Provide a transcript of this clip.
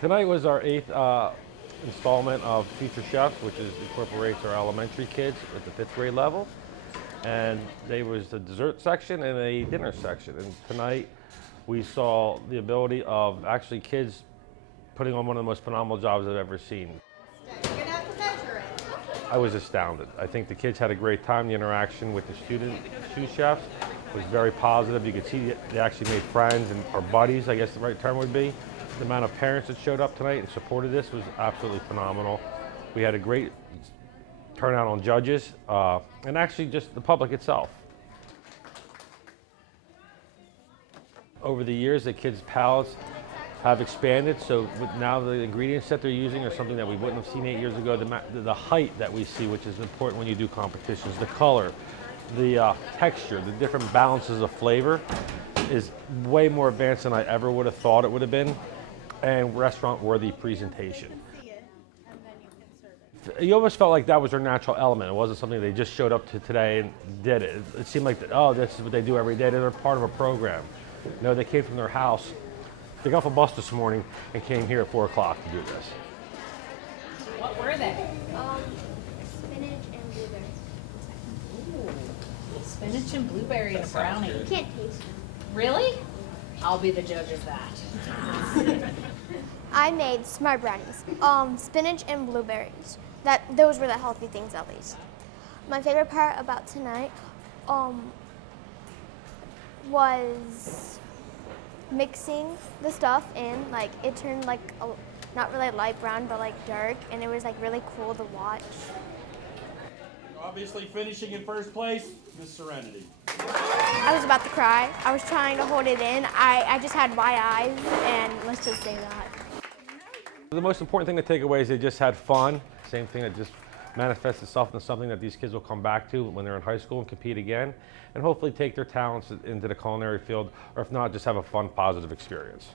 Tonight was our eighth installment of Future Chef, which incorporates our elementary kids at the fifth grade level. And there was the dessert section and a dinner section. And tonight we saw the ability of actually kids putting on one of the most phenomenal jobs I've ever seen. You're gonna have to measure it. I was astounded. I think the kids had a great time. The interaction with the sous chefs was very positive. You could see they actually made friends or buddies, I guess the right term would be. The amount of parents that showed up tonight and supported this was absolutely phenomenal. We had a great turnout on judges and actually just the public itself. Over the years, the kids' palates have expanded, so now the ingredients that they're using are something that we wouldn't have seen 8 years ago. The height that we see, which is important when you do competitions, the color, the texture, the different balances of flavor is way more advanced than I ever would have thought it would have been, and restaurant-worthy presentation. You almost felt like that was their natural element. It wasn't something they just showed up to today and did it. It seemed like, oh, this is what they do every day. They're part of a program. No, they came from their house. They got off a bus this morning and came here at 4 o'clock to do this. What were they? Spinach and blueberry. Ooh, spinach and blueberry and a brownie. You can't taste them. Really? I'll be the judge of that. I made smart brownies. Spinach and blueberries. Those were the healthy things at least. My favorite part about tonight was mixing the stuff in. Like it turned like not really light brown, but like dark, and it was like really cool to watch. Obviously finishing in first place, Miss Serenity. I was about to cry. I was trying to hold it in. I just had wide eyes, and let's just say that. The most important thing to take away is they just had fun. Same thing that just manifests itself into something that these kids will come back to when they're in high school and compete again, and hopefully take their talents into the culinary field, or if not, just have a fun, positive experience.